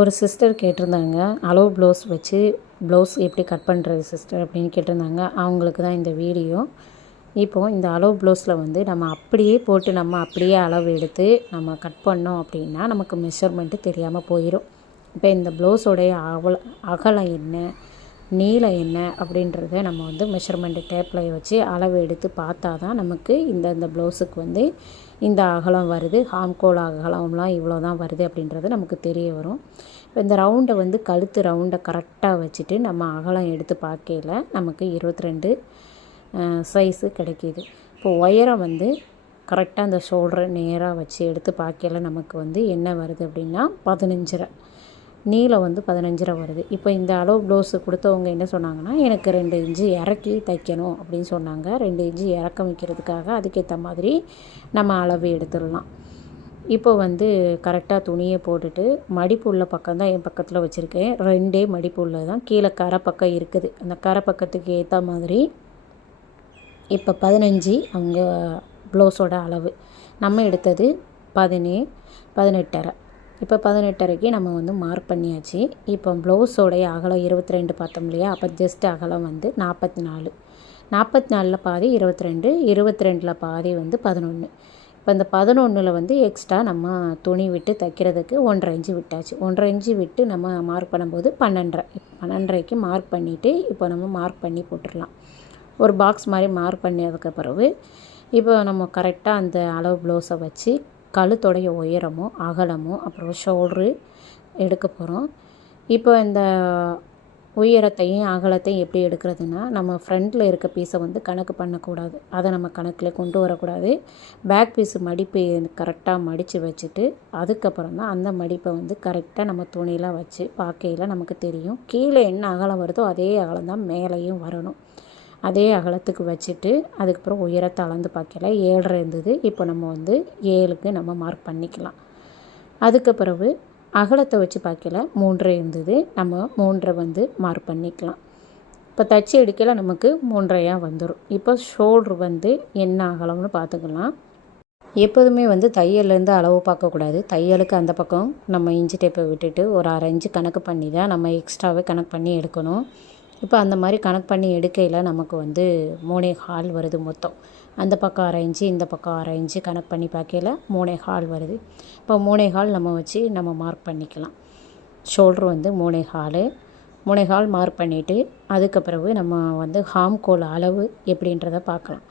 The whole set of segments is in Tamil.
ஒரு சிஸ்டர் கேட்டிருந்தாங்க. அளவு ப்ளவுஸ் வச்சு ப்ளவுஸ் எப்படி கட் பண்ணுறது சிஸ்டர் அப்படின்னு கேட்டிருந்தாங்க. அவங்களுக்கு தான் இந்த வீடியோ இப்போது இந்த அளவு ப்ளவுஸில் வந்து நம்ம அப்படியே போட்டு நம்ம அப்படியே அளவு எடுத்து நம்ம கட் பண்ணோம் அப்படின்னா நமக்கு மெஷர்மெண்ட்டு தெரியாமல் போயிடும் இப்போ இந்த ப்ளவுஸோடைய அவல அகலம் என்ன நீளம் என்ன அப்படின்றத நம்ம வந்து மெஷர்மெண்ட்டு டேப்பில் வச்சு அளவு எடுத்து பார்த்தா தான் நமக்கு இந்த இந்த ப்ளவுஸுக்கு வந்து இந்த அகலம் வருது ஹாம்கோல் அகலம்லாம் இவ்வளோ தான் வருது அப்படின்றது நமக்கு தெரிய வரும். இப்போ இந்த ரவுண்டை வந்து கழுத்து ரவுண்டை கரெக்டாக வச்சுட்டு நம்ம அகலம் எடுத்து பார்க்கையில் நமக்கு இருபத்தி ரெண்டு சைஸு கிடைக்கிது. இப்போ உயரம் வந்து கரெக்டாக அந்த ஷோல்டரை நேராக வச்சு எடுத்து பார்க்கையில் நமக்கு வந்து என்ன வருது அப்படின்னா பதினஞ்சரை. நீளம் வந்து பதினஞ்சரை வருது. இப்போ இந்த அளவு ப்ளவுஸு கொடுத்தவங்க என்ன சொன்னாங்கன்னா எனக்கு ரெண்டு இன்ச்சு இறக்கி தைக்கணும் அப்படின்னு சொன்னாங்க. ரெண்டு இன்ச்சு இறக்கம் வைக்கிறதுக்காக அதுக்கேற்ற மாதிரி நம்ம அளவு எடுத்துடலாம். இப்போ வந்து கரெக்டாக துணியை போட்டுட்டு மடிப்பு உள்ள பக்கம் தான் என் பக்கத்தில் வச்சுருக்கேன். ரெண்டே மடிப்பு உள்ள தான் கீழே கரை பக்கம் இருக்குது. அந்த கரை பக்கத்துக்கு ஏற்ற மாதிரி இப்போ பதினஞ்சு அவங்க ப்ளவுஸோட அளவு. நம்ம எடுத்தது பதினே பதினெட்டரை. இப்போ பதினெட்டரைக்கு நம்ம வந்து மார்க் பண்ணியாச்சு. இப்போ ப்ளவுஸோடைய அகலம் இருபத்தி ரெண்டு பார்த்தோம் இல்லையா? அப்போ ஜஸ்ட் அகலம் வந்து நாற்பத்தி நாலு நாற்பத்தி நாலில் பாதி இருபத்தி ரெண்டு இருபத்தி ரெண்டில் பாதி வந்து பதினொன்று இப்போ இந்த பதினொன்றில் வந்து எக்ஸ்ட்ரா நம்ம துணி விட்டு தைக்கிறதுக்கு ஒன்றரை இன்ச்சு விட்டாச்சு. ஒன்றரை இன்ச்சு விட்டு நம்ம மார்க் பண்ணும்போது பன்னெண்டரை. பன்னெண்டரைக்கு மார்க் பண்ணிவிட்டு இப்போ நம்ம மார்க் பண்ணி போட்டுடலாம். ஒரு பாக்ஸ் மாதிரி மார்க் பண்ணதுக்கு பிறகு இப்போ நம்ம கரெக்டாக அந்த அளவு ப்ளவுஸை வச்சு கழுத்தோடைய உயரமும் அகலமும் அப்புறம் ஷோல்ட்ரு எடுக்க போகிறோம் இப்போ இந்த உயரத்தையும் அகலத்தையும் எப்படி எடுக்கிறதுனா நம்ம ஃப்ரண்ட்டில் இருக்க பீஸை வந்து கணக்கு பண்ணக்கூடாது. அதை நம்ம கணக்கில் கொண்டு வரக்கூடாது. பேக் பீஸு மடிப்பு கரெக்டாக மடித்து வச்சுட்டு அதுக்கப்புறம் தான் அந்த மடிப்பை வந்து கரெக்டாக நம்ம துணியில் வச்சு பார்க்கையில் நமக்கு தெரியும். கீழே என்ன அகலம் வருதோ அதே அகலம் தான் மேலேயும் வரணும். அதே அகலத்துக்கு வச்சுட்டு அதுக்கப்புறம் உயரத்தை அளந்து பார்க்கல ஏழரை இருந்தது. இப்போ நம்ம வந்து ஏழுக்கு நம்ம மார்க் பண்ணிக்கலாம். அதுக்கு பிறகு அகலத்தை வச்சு பார்க்கல மூன்றரை இருந்தது. நம்ம மூன்றரை வந்து மார்க் பண்ணிக்கலாம். இப்போ தச்சு எடுக்கல நமக்கு மூன்றையாக வந்துடும் இப்போ ஷோல்ட்ரு வந்து என்ன அகலம்னு பார்த்துக்கலாம். எப்போதுமே வந்து தையல்லேருந்து அளவு பார்க்கக்கூடாது தையலுக்கு அந்த பக்கம் நம்ம இஞ்சி டேப்பை விட்டுட்டு ஒரு அரை இன்ச்சு கணக்கு பண்ணி தான் நம்ம எக்ஸ்ட்ராவே கணக்கு பண்ணி எடுக்கணும். இப்போ அந்த மாதிரி கணக்கு பண்ணி எடுக்கையில் நமக்கு வந்து மூணே ஹால் வருது மொத்தம். அந்த பக்கம் அரை இன்ச்சு இந்த பக்கம் அரை இன்ச்சு கணக்கு பண்ணி பார்க்கையில் மூணே ஹால் வருது. இப்போ மூணே ஹால் நம்ம வச்சு நம்ம மார்க் பண்ணிக்கலாம். ஷோல்ட்ரு வந்து மூணே ஹாலு மூணே ஹால் மார்க் பண்ணிவிட்டு அதுக்கு பிறகு நம்ம வந்து ஹாம் கோல் அளவு எப்படின்றத பார்க்கலாம்.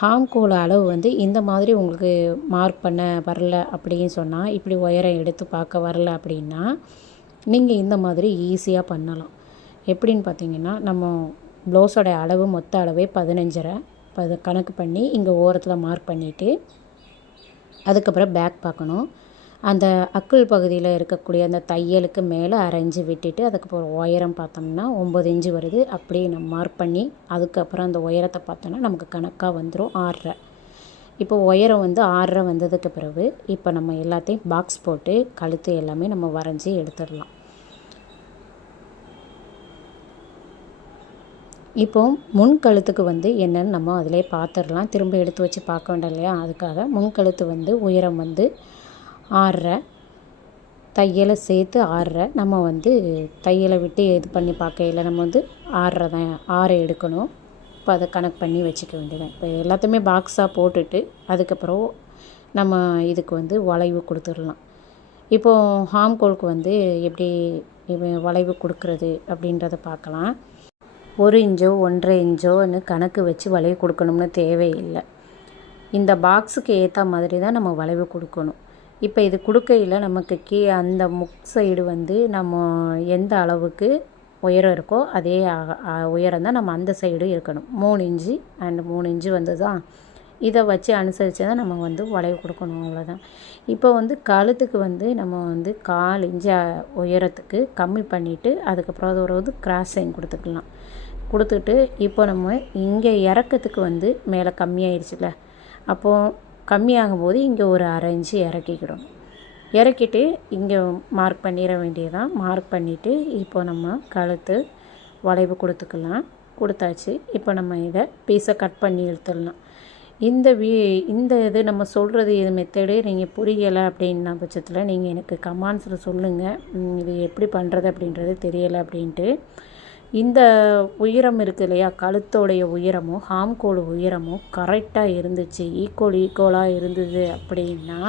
ஹாம் கோல் அளவு வந்து இந்த மாதிரி உங்களுக்கு மார்க் பண்ண வரல அப்படின்னு சொன்னால் இப்படி உயரம் எடுத்து பார்க்க வரல அப்படின்னா நீங்கள் இந்த மாதிரி ஈஸியாக பண்ணலாம். எப்படின்னு பார்த்தீங்கன்னா நம்ம ப்ளவுஸோட அளவு மொத்த அளவே பதினஞ்சரை. பது கணக்கு பண்ணி இங்கே ஓரத்தில் மார்க் பண்ணிவிட்டு அதுக்கப்புறம் பேக் பார்க்கணும். அந்த அக்குள் பகுதியில் இருக்கக்கூடிய அந்த தையலுக்கு மேலே அரைஞ்சி விட்டுட்டு அதுக்கப்புறம் உயரம் பார்த்தோம்னா ஒம்பது இன்ச்சு வருது. அப்படியே நம்ம மார்க் பண்ணி அதுக்கப்புறம் அந்த உயரத்தை பார்த்தோன்னா நமக்கு கணக்காக வந்துடும் ஆறரை. இப்போ உயரம் வந்து ஆறரை வந்ததுக்கு பிறகு இப்போ நம்ம எல்லாத்தையும் பாக்ஸ் போட்டு கழுத்து எல்லாமே நம்ம வரைஞ்சி எடுத்துடலாம். இப்போ முன் கழுத்துக்கு வந்து என்னென்னு நம்ம அதிலே பார்த்துடலாம் திரும்ப எடுத்து வச்சு பார்க்க வேண்டாம் இல்லையா? அதுக்காக முன் கழுத்து வந்து உயரம் வந்து ஆறரை தையலை சேர்த்து ஆறரை. நம்ம வந்து தையலை விட்டு இது பண்ணி பார்க்கையில் நம்ம வந்து ஆறரை தான் ஆறு எடுக்கணும். இப்போ அதை கணக்கு பண்ணி வச்சுக்க வேண்டியதான் இப்போ எல்லாத்தையுமே பாக்ஸாக போட்டுட்டு அதுக்கப்புறம் நம்ம இதுக்கு வந்து வளைவு கொடுத்துடலாம். இப்போது ஹாம்கோலுக்கு வந்து எப்படி வளைவு கொடுக்குறது அப்படின்றத பார்க்கலாம். ஒரு இன்ச்சோ ஒன்றரை இன்ச்சோன்னு கணக்கு வச்சு வளைவு கொடுக்கணும்னு தேவையில்லை. இந்த பாக்ஸுக்கு ஏற்ற மாதிரி தான் நம்ம வளைவு கொடுக்கணும். இப்போ இது கொடுக்கையில் நமக்கு கீ அந்த முக் சைடு வந்து நம்ம எந்த அளவுக்கு உயரம் இருக்கோ அதே உயரம் தான் நம்ம அந்த சைடு இருக்கணும். மூணு இன்ச்சு அண்ட் மூணு இன்ச்சு வந்து தான் இதை வச்சு அனுசரித்து தான் நம்ம வந்து வளைவு கொடுக்கணும் அவ்வளோதான் இப்போ வந்து கழுத்துக்கு வந்து நம்ம வந்து கால் இஞ்சி உயரத்துக்கு கம்மி பண்ணிவிட்டு அதுக்கப்புறம் அது ஒரு வந்து கிராஸ் சைன் கொடுத்துக்கலாம். கொடுத்துட்டு இப்போ நம்ம இங்கே இறக்கத்துக்கு வந்து மேலே கம்மியாயிருச்சுல அப்போது கம்மியாகும் போது இங்கே ஒரு அரை இன்ச்சு இறக்கிட்டு இங்கே மார்க் பண்ணிட வேண்டியதான் மார்க் பண்ணிவிட்டு இப்போ நம்ம கழுத்து வளைவு கொடுத்துக்கலாம். கொடுத்தாச்சு. இப்போ நம்ம இதை பீஸை கட் பண்ணி எடுத்துடலாம் இந்த வீ இந்த இது நம்ம சொல்கிறது இது மெத்தடு நீங்கள் புரியலை அப்படின்ன பட்சத்தில் நீங்கள் எனக்கு கமாண்ட்ஸில் சொல்லுங்கள் இது எப்படி பண்ணுறது அப்படின்றது தெரியலை அப்படின்ட்டு. இந்த உயரம் இருக்குது இல்லையா? கழுத்தோடைய உயரமும் ஹாம்கோல் உயரமும் கரெக்டாக இருந்துச்சு. ஈக்குவல் ஈக்குவலாக இருந்தது அப்படின்னா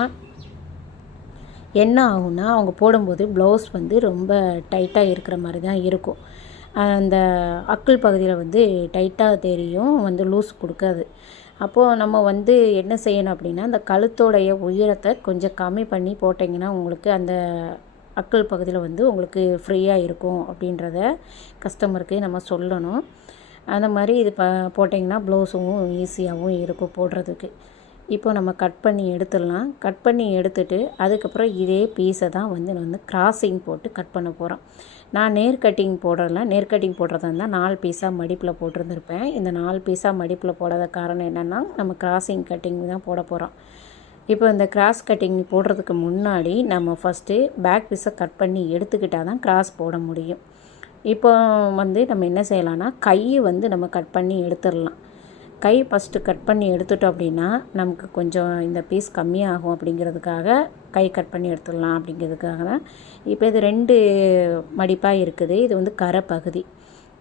என்ன ஆகும்னா அவங்க போடும்போது ப்ளவுஸ் வந்து ரொம்ப டைட்டாக இருக்கிற மாதிரி தான் இருக்கும். அந்த அக்கிள் பகுதியில் வந்து டைட்டாக தெரியும் வந்து லூஸ் கொடுக்காது. அப்போது நம்ம வந்து என்ன செய்யணும் அப்படின்னா அந்த கழுத்தோடைய உயரத்தை கொஞ்சம் கம்மி பண்ணி போட்டிங்கன்னா உங்களுக்கு அந்த அக்கள் பகுதியில் வந்து உங்களுக்கு ஃப்ரீயாக இருக்கும் அப்படின்றத கஸ்டமருக்கு நம்ம சொல்லணும். அந்த மாதிரி இது ப போட்டிங்கன்னா ப்ளவுஸும் ஈஸியாகவும் இருக்கும் போடுறதுக்கு. இப்போ நம்ம கட் பண்ணி எடுத்துடலாம். கட் பண்ணி எடுத்துட்டு அதுக்கப்புறம் இதே பீஸை தான் வந்து நான் வந்து கிராஸிங் போட்டு கட் பண்ண போகிறோம் நான் நேர் கட்டிங் போடுறதுல நேர் கட்டிங் போடுறதா இருந்தால் நாலு பீஸாக மடிப்பில் போட்டிருந்துருப்பேன். இந்த நாலு பீஸாக மடிப்பில் போடாத காரணம் என்னென்னா நம்ம கிராசிங் கட்டிங் தான் போட போகிறோம் இப்போ இந்த கிராஸ் கட்டிங் போடுறதுக்கு முன்னாடி நம்ம ஃபஸ்ட்டு பேக் பீஸை கட் பண்ணி எடுத்துக்கிட்டால் தான் கிராஸ் போட முடியும். இப்போ வந்து நம்ம என்ன செய்யலாம்னா கையை வந்து நம்ம கட் பண்ணி எடுத்துடலாம். கை ஃபஸ்ட்டு கட் பண்ணி எடுத்துட்டோம் அப்படின்னா நமக்கு கொஞ்சம் இந்த பீஸ் கம்மியாகும் அப்படிங்கிறதுக்காக கை கட் பண்ணி எடுத்துடலாம் அப்படிங்கிறதுக்காக தான் இப்போ இது ரெண்டு மடிப்பாக இருக்குது. இது வந்து கரை பகுதி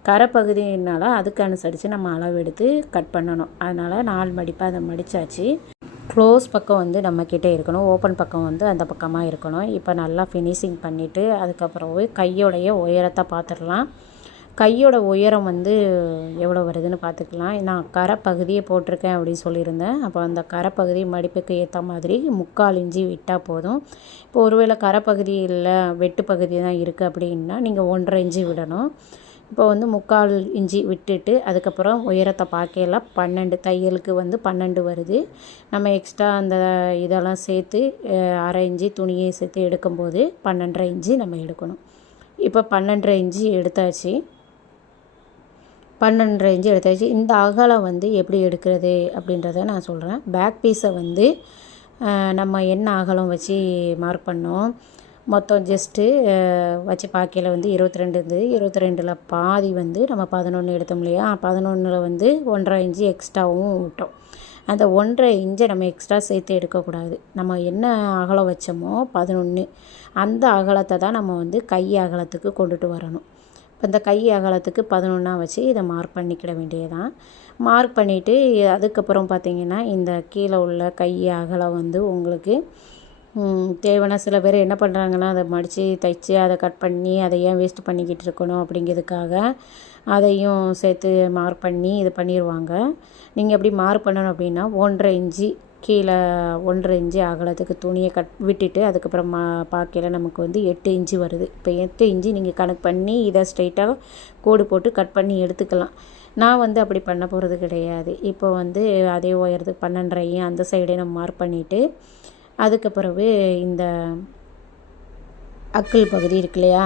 கரை பகுதினால அதுக்கு அனுசரித்து நம்ம அளவு எடுத்து கட் பண்ணணும். அதனால் நாலு மடிப்பாக அதை மடித்தாச்சு க்ளோஸ் பக்கம் வந்து நம்மக்கிட்ட இருக்கணும். ஓப்பன் பக்கம் வந்து அந்த பக்கமாக இருக்கணும். இப்போ நல்லா ஃபினிஷிங் பண்ணிவிட்டு அதுக்கப்புறம் கையோடைய உயரத்தை பார்த்துடலாம். கையோட உயரம் வந்து எவ்வளோ வருதுன்னு பார்த்துக்கலாம். நான் கரை பகுதியை போட்டிருக்கேன் அப்படின்னு சொல்லியிருந்தேன். அப்போ அந்த கரை பகுதி மடிப்புக்கு ஏற்ற மாதிரி முக்கால் இஞ்சி விட்டால் போதும். இப்போ ஒருவேளை கரை பகுதியில் வெட்டு பகுதி தான் இருக்குது அப்படின்னா நீங்கள் ஒன்றரை இஞ்சி விடணும். இப்போ வந்து முக்கால் இஞ்சி விட்டுட்டு அதுக்கப்புறம் உயரத்தை பார்க்கல பன்னெண்டு தையலுக்கு வந்து பன்னெண்டு வருது. நம்ம எக்ஸ்ட்ரா அந்த இதெல்லாம் சேர்த்து அரை இஞ்சி துணியை சேர்த்து எடுக்கும்போது பன்னெண்டரை இஞ்சி நம்ம எடுக்கணும். இப்போ பன்னெண்டரை இஞ்சி எடுத்தாச்சு. பன்னெண்டரை இன்ச்சு எடுத்தாச்சு இந்த அகலம் வந்து எப்படி எடுக்கிறது அப்படின்றத நான் சொல்கிறேன் பேக் பீஸை வந்து நம்ம என்ன அகலம் வச்சு மார்க் பண்ணோம்? மொத்தம் ஜஸ்ட்டு வச்சு பார்க்கையில் வந்து இருபத்தி ரெண்டு இருந்தது. இருபத்தி ரெண்டில் பாதி வந்து நம்ம பதினொன்று எடுத்தோம் இல்லையா? பதினொன்றில் வந்து ஒன்றரை இன்ச்சு எக்ஸ்ட்ராவும் விட்டோம். அந்த ஒன்றரை இன்ச்சை நம்ம எக்ஸ்ட்ரா சேர்த்து எடுக்கக்கூடாது. நம்ம என்ன அகலம் வச்சோமோ பதினொன்று அந்த அகலத்தை தான் நம்ம வந்து கை அகலத்துக்கு கொண்டுட்டு வரணும். இப்போ இந்த கை அகலத்துக்கு பதினொன்றா வச்சு இதை மார்க் பண்ணிக்கிட வேண்டியதான் மார்க் பண்ணிவிட்டு அதுக்கப்புறம் பார்த்திங்கன்னா இந்த கீழே உள்ள கை அகலம் வந்து உங்களுக்கு தேவைன்னா சில பேர் என்ன பண்ணுறாங்கன்னா அதை மடித்து தைச்சி அதை கட் பண்ணி அதை ஏன் வேஸ்ட் பண்ணிக்கிட்டு இருக்கணும் அப்படிங்கிறதுக்காக அதையும் சேர்த்து மார்க் பண்ணி இது பண்ணிடுவாங்க நீங்கள் எப்படி மார்க் பண்ணணும் அப்படின்னா ஒன்றரை இன்ச்சு கீழே ஒன்றரை இன்ச்சு அகலத்துக்கு துணியை கட் விட்டுட்டு அதுக்கப்புறம் மா பார்க்கையில் நமக்கு வந்து எட்டு இன்ச்சு வருது. இப்போ எட்டு இன்ச்சு நீங்கள் கணக்கு பண்ணி இதை ஸ்ட்ரைட்டாக கோடு போட்டு கட் பண்ணி எடுத்துக்கலாம். நான் வந்து அப்படி பண்ண போகிறது கிடையாது. இப்போ வந்து அதே உயரத்துக்கு பன்னெண்டரையும் அந்த சைடே நம்ம மார்க் பண்ணிவிட்டு அதுக்கு பிறகு இந்த அக்கல் பகுதி இருக்கு இல்லையா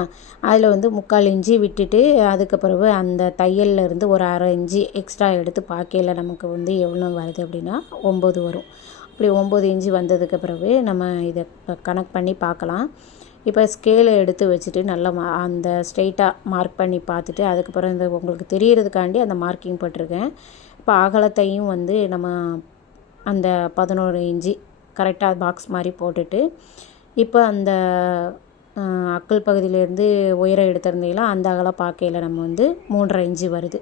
அதில் வந்து முக்கால் இஞ்சி விட்டுட்டு அதுக்கு பிறகு அந்த தையலில் இருந்து ஒரு அரை இஞ்சி எக்ஸ்ட்ரா எடுத்து பார்க்கையில் நமக்கு வந்து எவ்வளோ வருது அப்படின்னா ஒம்பது வரும். இப்படி ஒம்பது இஞ்சி வந்ததுக்கு பிறகு நம்ம இதை கனெக்ட் பண்ணி பார்க்கலாம். இப்போ ஸ்கேலை எடுத்து வச்சுட்டு நல்லா மா அந்த ஸ்ட்ரெயிட்டாக மார்க் பண்ணி பார்த்துட்டு அதுக்கப்புறம் இந்த உங்களுக்கு தெரியறதுக்காண்டி அந்த மார்க்கிங் போட்டிருக்கேன். இப்போ அகலத்தையும் வந்து நம்ம அந்த பதினோரு இஞ்சி கரெக்டாக பாக்ஸ் மாதிரி போட்டுட்டு இப்போ அந்த அக்கல் பகுதியிலேருந்து உயரம் எடுத்திருந்தீங்களா அந்த அகலம் பார்க்கையில் நம்ம வந்து மூன்றரை இன்ச்சு வருது.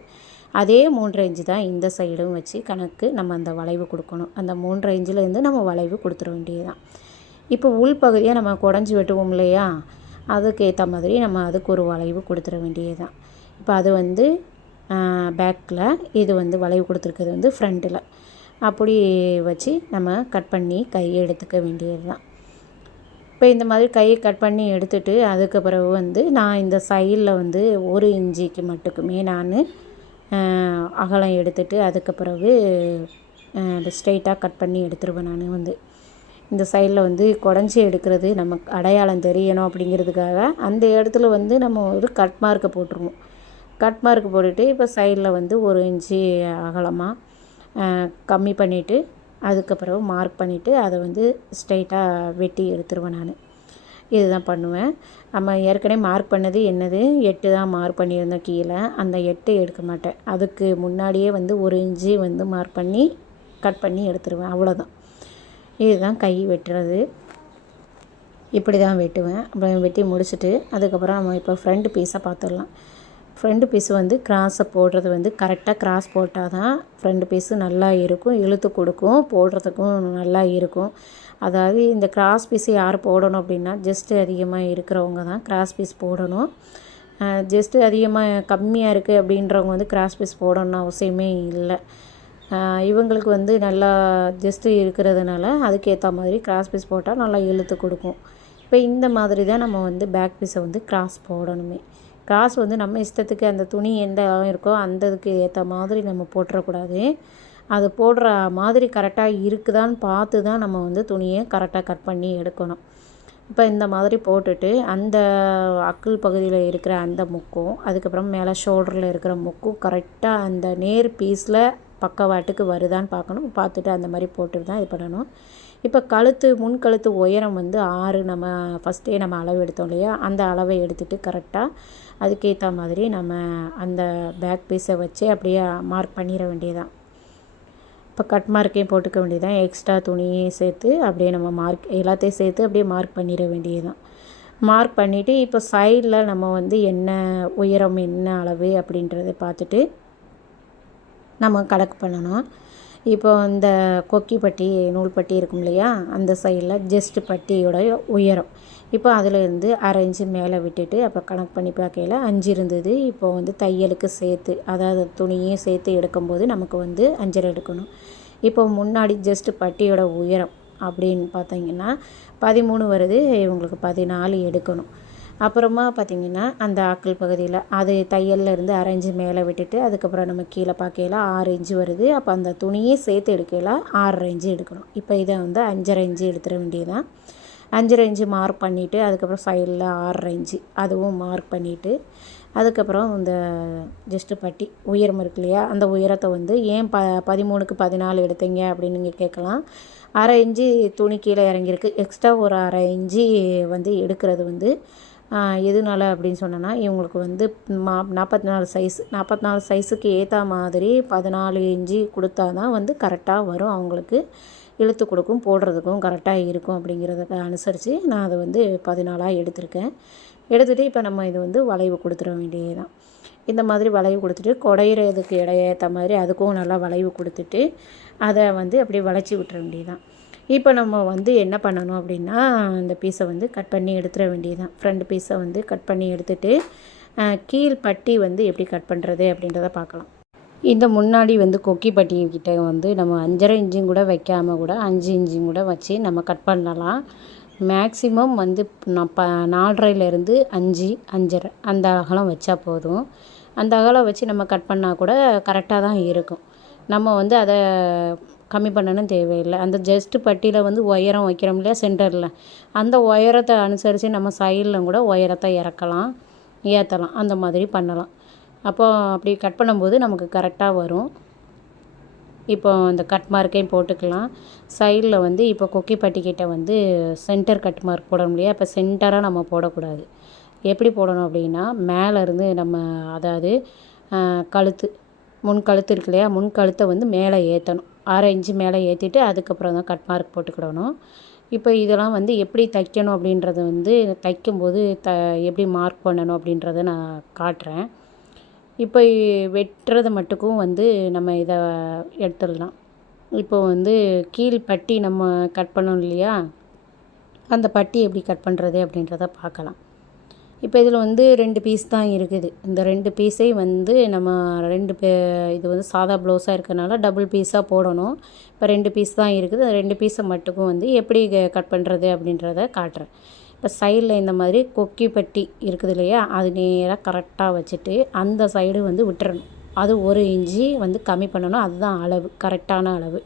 அதே மூன்று இன்ச்சு தான் இந்த சைடும் வச்சு கணக்கு நம்ம அந்த வளைவு கொடுக்கணும். அந்த மூன்று இன்ச்சிலேருந்து நம்ம வளைவு கொடுத்துட வேண்டியதுதான். இப்போ உள்பகுதியை நம்ம குடஞ்சி வெட்டுவோம் இல்லையா? அதுக்கேற்ற மாதிரி நம்ம அதுக்கு ஒரு வளைவு கொடுத்துட வேண்டியது தான் இப்போ அது வந்து பேக்கில் இது வந்து வளைவு கொடுத்துருக்கிறது வந்து ஃப்ரண்ட்டில் அப்படி வச்சு நம்ம கட் பண்ணி கையை எடுத்துக்க வேண்டியது தான் இப்போ இந்த மாதிரி கையை கட் பண்ணி எடுத்துட்டு அதுக்கு பிறகு வந்து நான் இந்த சைடில் வந்து ஒரு இஞ்சிக்கு மட்டுக்குமே நான் அகலம் எடுத்துட்டு அதுக்கு பிறகு ஸ்ட்ரெயிட்டாக கட் பண்ணி எடுத்துருவேன் நான் வந்து. இந்த சைடில் வந்து குடஞ்சி எடுக்கிறது நமக்கு அடையாளம் தெரியணும் அப்படிங்கிறதுக்காக அந்த இடத்துல வந்து நம்ம ஒரு கட் மார்க்கை போட்டுருவோம். கட் மார்க் போட்டுட்டு இப்போ சைடில் வந்து ஒரு இன்ச்சு அகலமாக கம்மி பண்ணிவிட்டு அதுக்கப்புறம் மார்க் பண்ணிவிட்டு அதை வந்து ஸ்ட்ரைட்டாக வெட்டி எடுத்துருவேன் நான். இதுதான் பண்ணுவேன். நம்ம ஏற்கனவே மார்க் பண்ணது என்னது? எட்டு தான் மார்க் பண்ணியிருந்தோம் கீழே. அந்த எட்டு எடுக்க மாட்டேன். அதுக்கு முன்னாடியே வந்து ஒரு இன்ச்சு வந்து மார்க் பண்ணி கட் பண்ணி எடுத்துருவேன். அவ்வளோதான் இதுதான் கை வெட்டுறது. இப்படி தான் வெட்டுவேன். அப்புறம் வெட்டி முடிச்சுட்டு அதுக்கப்புறம் நம்ம இப்போ ஃப்ரண்ட் பீஸாக பார்த்துடலாம். ஃப்ரண்ட் பீஸ் வந்து கிராஸை போடுறது வந்து கரெக்டாக கிராஸ் போட்டால் தான் ஃப்ரண்ட் பீஸு நல்லா இருக்கும். இழுத்து கொடுக்கும் போடுறதுக்கும் நல்லா இருக்கும். அதாவது இந்த கிராஸ் பீஸு யார் போடணும் அப்படின்னா ஜஸ்ட்டு அதிகமாக இருக்கிறவங்க தான் கிராஸ் பீஸ் போடணும். ஜஸ்ட்டு அதிகமாக கம்மியாக இருக்குது அப்படின்றவங்க வந்து கிராஸ் பீஸ் போடணும்னு அவசியமே இல்லை. இவங்களுக்கு வந்து நல்லா ஜஸ்ட்டு இருக்கிறதுனால அதுக்கேற்ற மாதிரி கிராஸ் பீஸ் போட்டால் நல்லா இழுத்து கொடுக்கும். இப்போ இந்த மாதிரி தான் நம்ம வந்து பேக் பீஸை வந்து கிராஸ் போடணுமே. காசு வந்து நம்ம இஷ்டத்துக்கு அந்த துணி எந்த அளவு இருக்கோ அந்த இதுக்கு ஏற்ற மாதிரி நம்ம போட்டுறக்கூடாது. அது போடுற மாதிரி கரெக்டாக இருக்குதான்னு பார்த்து தான் நம்ம வந்து துணியை கரெக்டாக கட் பண்ணி எடுக்கணும். இப்போ இந்த மாதிரி போட்டுட்டு அந்த அக்குள் பகுதியில் இருக்கிற அந்த முக்கும் அதுக்கப்புறம் மேலே ஷோல்டரில் இருக்கிற முக்கும் கரெக்டாக அந்த நேர் பீஸில் பக்கவாட்டுக்கு வருதான்னு பார்க்கணும். பார்த்துட்டு அந்த மாதிரி போட்டுட்டு தான் இது பண்ணணும். இப்போ கழுத்து முன் கழுத்து உயரம் வந்து ஆறு நம்ம ஃபஸ்ட்டே நம்ம அளவு எடுத்தோம் இல்லையா? அந்த அளவை எடுத்துகிட்டு கரெக்டாக அதுக்கேற்ற மாதிரி நம்ம அந்த பேக் பீஸை வச்சு அப்படியே மார்க் பண்ணிட வேண்டியதான் இப்போ கட் மார்க்கையும் போட்டுக்க வேண்டியதான் எக்ஸ்ட்ரா துணியையும் சேர்த்து அப்படியே நம்ம மார்க் எல்லாத்தையும் சேர்த்து அப்படியே மார்க் பண்ணிட வேண்டியதுதான். மார்க் பண்ணிவிட்டு இப்போ சைடில் நம்ம வந்து என்ன உயரம் என்ன அளவு அப்படின்றத பார்த்துட்டு நம்ம கணக்கு பண்ணணும். இப்போ இந்த கொக்கி பட்டி நூல் பட்டி இருக்கும் இல்லையா? அந்த சைடில் ஜஸ்ட் பட்டியோட உயரம். இப்போ அதிலேருந்து அரை இன்ச்சு மேலே விட்டுட்டு அப்புறம் கணக்கு பண்ணி பார்க்கையில் அஞ்சு இருந்தது இப்போ வந்து தையலுக்கு சேர்த்து அதாவது துணியும் சேர்த்து எடுக்கும்போது நமக்கு வந்து அஞ்சரை எடுக்கணும். இப்போ முன்னாடி ஜஸ்ட்டு பட்டியோட உயரம் அப்படின்னு பார்த்தீங்கன்னா பதிமூணு வருது இவங்களுக்கு பதினாலு எடுக்கணும். அப்புறமா பார்த்திங்கன்னா அந்த ஆக்கள் பகுதியில் அது தையல்ல இருந்து அரைஞ்சு மேலே விட்டுட்டு அதுக்கப்புறம் நம்ம கீழே பார்க்கையில ஆறு இன்ச்சு வருது. அப்போ அந்த துணியே சேர்த்து எடுக்கையில் ஆறரை இன்ச்சு எடுக்கணும். இப்போ இதை வந்து அஞ்சரை இன்ச்சு எடுத்துட வேண்டியதான் அஞ்சரை ரேஞ்சு மார்க் பண்ணிவிட்டு அதுக்கப்புறம் ஃபைலில் ஆறு ரேஞ்சு அதுவும் மார்க் பண்ணிவிட்டு அதுக்கப்புறம் இந்த ஜஸ்ட்டு பட்டி உயரம் இருக்கு இல்லையா? அந்த உயரத்தை வந்து ஏன் ப பதிமூணுக்கு பதினாலு எடுத்தீங்க அப்படின்னு நீங்கள் கேட்கலாம். அரை இஞ்சி துணி கீழே இறங்கியிருக்கு. எக்ஸ்ட்ரா ஒரு அரை இஞ்சி வந்து எடுக்கிறது வந்து எதனால அப்படின்னு சொன்னோன்னா இவங்களுக்கு வந்து மா நாற்பத்தி நாலு சைஸ் நாற்பத்தி நாலு சைஸுக்கு ஏற்ற மாதிரி பதினாலு இஞ்சி கொடுத்தா தான் வந்து கரெக்டாக வரும் அவங்களுக்கு. இழுத்து கொடுக்கும் போடுறதுக்கும் கரெக்டாக இருக்கும் அப்படிங்கிறத அனுசரித்து நான் அதை வந்து பதினாலாக எடுத்திருக்கேன். எடுத்துகிட்டு இப்போ நம்ம இது வந்து வளைவு கொடுத்துட வேண்டியது தான் இந்த மாதிரி வளைவு கொடுத்துட்டு குடையிறதுக்கு இடையேற்ற மாதிரி அதுக்கும் நல்லா வளைவு கொடுத்துட்டு அதை வந்து அப்படியே வளைச்சி விட்டுற வேண்டியது இப்போ நம்ம வந்து என்ன பண்ணணும் அப்படின்னா இந்த பீஸை வந்து கட் பண்ணி எடுத்துட வேண்டியதுதான். ஃப்ரண்ட் பீஸை வந்து கட் பண்ணி எடுத்துகிட்டு கீழ் பட்டி வந்து எப்படி கட் பண்ணுறது அப்படின்றத பார்க்கலாம். இந்த முன்னாடி வந்து கொக்கி பட்டி வந்து நம்ம அஞ்சரை இன்ச்சும் கூட வைக்காமல் கூட அஞ்சு இன்ச்சும் கூட வச்சு நம்ம கட் பண்ணலாம். மேக்ஸிமம் வந்து நான் ப நாலரைலேருந்து அஞ்சு அஞ்சரை அந்த அகலம் வச்சா போதும். அந்த அகலம் வச்சு நம்ம கட் பண்ணால் கூட கரெக்டாக தான் இருக்கும். நம்ம வந்து அதை கம்மி பண்ணணும் தேவையில்லை. அந்த ஜஸ்ட்டு பட்டியில் வந்து உயரம் வைக்கிறோம் இல்லையா சென்டரில் அந்த உயரத்தை அனுசரித்து நம்ம சைடில் கூட உயரத்தை இறக்கலாம் ஏற்றலாம் அந்த மாதிரி பண்ணலாம். அப்போ அப்படி கட் பண்ணும்போது நமக்கு கரெக்டாக வரும். இப்போ இந்த கட் மார்க்கையும் போட்டுக்கலாம். சைடில் வந்து இப்போ கொக்கி பட்டிக்கிட்ட வந்து சென்டர் கட் மார்க் போட முடியாது இப்போ சென்டராக நம்ம போடக்கூடாது. எப்படி போடணும் அப்படின்னா மேலேருந்து நம்ம அதாவது கழுத்து முன் கழுத்து இருக்கு இல்லையா? முன் கழுத்தை வந்து மேலே ஏற்றணும் அரை இன்ச்சு மேலே ஏற்றிட்டு அதுக்கப்புறம் தான் கட் மார்க் போட்டுக்கிடணும். இப்போ இதெல்லாம் வந்து எப்படி தைக்கணும் அப்படின்றத வந்து தைக்கும்போது த எப்படி மார்க் பண்ணணும் அப்படின்றத நான் காட்டுறேன். இப்போ வெட்டுறது மட்டுக்கும் வந்து நம்ம இதை எடுத்துடலாம். இப்போ வந்து கீழ் பட்டி நம்ம கட் பண்ணோம் இல்லையா? அந்த பட்டி எப்படி கட் பண்ணுறது அப்படின்றத பார்க்கலாம். இப்போ இதில் வந்து ரெண்டு பீஸ் தான் இருக்குது. இந்த ரெண்டு பீஸை வந்து நம்ம ரெண்டு பே இது வந்து சாதா ப்ளவுஸாக இருக்கிறனால டபுள் பீஸாக போடணும். இப்போ ரெண்டு பீஸ் தான் இருக்குது. அந்த ரெண்டு பீஸை மட்டுக்கும் வந்து எப்படி கட் பண்ணுறது அப்படின்றத காட்டுறேன். இப்போ சைடில் இந்த மாதிரி கொக்கி பட்டி இருக்குது இல்லையா அது நேராக கரெக்டாக வச்சுட்டு அந்த சைடு வந்து விட்டுறணும். அது ஒரு இஞ்சி வந்து கம்மி பண்ணணும் அதுதான் அளவு கரெக்டான அளவு.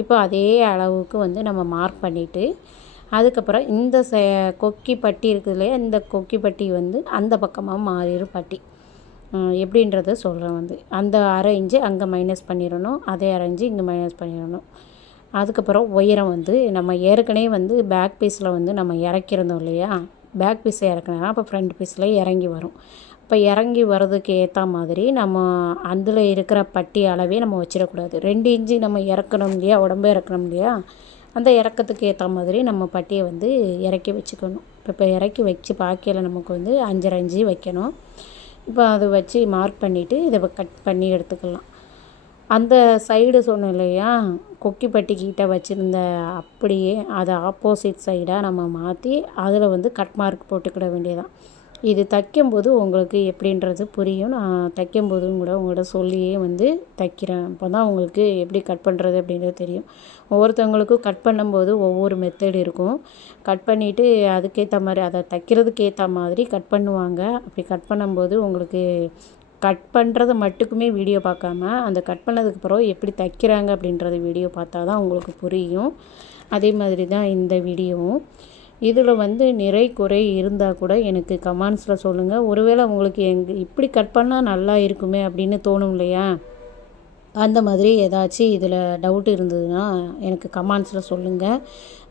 இப்போ அதே அளவுக்கு வந்து நம்ம மார்க் பண்ணிவிட்டு அதுக்கப்புறம் இந்த ச கொக்கி பட்டி இருக்குது இல்லையா இந்த கொக்கி பட்டி வந்து அந்த பக்கமாக மாறிடும் பட்டி. எப்படின்றத சொல்கிறேன் வந்து. அந்த அரை இஞ்சி அங்கே மைனஸ் பண்ணிடணும் அதே அரை இன்ச்சு இங்கே மைனஸ் பண்ணிடணும். அதுக்கப்புறம் உயரம் வந்து நம்ம ஏற்கனவே வந்து பேக் பீஸில் வந்து நம்ம இறக்கிருந்தோம் இல்லையா? பேக் பீஸை இறக்குனா அப்போ ஃப்ரண்ட் பீஸில் இறங்கி வரும். இப்போ இறங்கி வர்றதுக்கு ஏற்ற மாதிரி நம்ம அதில் இருக்கிற பட்டி அளவே நம்ம வச்சிடக்கூடாது. ரெண்டு இன்ச்சு நம்ம இறக்கணும் இல்லையா? உடம்பு இறக்கணும் இல்லையா? அந்த இறக்கத்துக்கு ஏற்ற மாதிரி நம்ம பட்டியை வந்து இறக்கி வச்சுக்கணும். இப்போ இப்போ இறக்கி வச்சு பாக்கையில் நமக்கு வந்து அஞ்சரை அஞ்சு வைக்கணும். இப்போ அதை வச்சு மார்க் பண்ணிவிட்டு இதை கட் பண்ணி எடுத்துக்கலாம். அந்த சைடு சொன்னோம் இல்லையா? கொக்கிப்பட்டி கிட்ட வச்சுருந்த அப்படியே அதை ஆப்போசிட் சைடாக நம்ம மாற்றி அதில் வந்து கட் மார்க் போட்டுக்கிட வேண்டியதான் இது தைக்கும்போது உங்களுக்கு எப்படின்றது புரியும். நான் தைக்கும்போதும் கூட உங்கள்கிட்ட சொல்லியே வந்து தைக்கிறேன். அப்போ தான் உங்களுக்கு எப்படி கட் பண்ணுறது அப்படின்றது தெரியும். ஒவ்வொருத்தவங்களுக்கும் கட் பண்ணும்போது ஒவ்வொரு மெத்தட் இருக்கும். கட் பண்ணிவிட்டு அதுக்கேற்ற மாதிரி அதை தைக்கிறதுக்கு ஏற்ற மாதிரி கட் பண்ணுவாங்க. அப்படி கட் பண்ணும்போது உங்களுக்கு கட் பண்ணுறது மட்டுக்குமே வீடியோ பார்க்காம அந்த கட் பண்ணதுக்கு பிறகு எப்படி தைக்கிறாங்க அப்படின்றத வீடியோ பார்த்தா தான் உங்களுக்கு புரியும். அதே மாதிரி தான் இந்த வீடியோவும். இதில் வந்து நிறை குறை இருந்தால் கூட எனக்கு கமெண்ட்ஸில் சொல்லுங்கள் ஒருவேளை உங்களுக்கு எங் இப்படி கட் பண்ணால் நல்லா இருக்குமே அப்படின்னு தோணும் இல்லையா? அந்த மாதிரி ஏதாச்சும் இதில் டவுட் இருந்ததுன்னா எனக்கு கமெண்ட்ஸில் சொல்லுங்கள்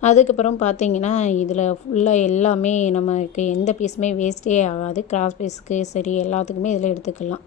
அதுக்கப்புறம் பார்த்தீங்கன்னா இதில் ஃபுல்லாக எல்லாமே நமக்கு எந்த பீஸுமே வேஸ்ட்டே ஆகாது. கிராஸ் பீஸுக்கு சரி எல்லாத்துக்குமே இதில் எடுத்துக்கலாம்.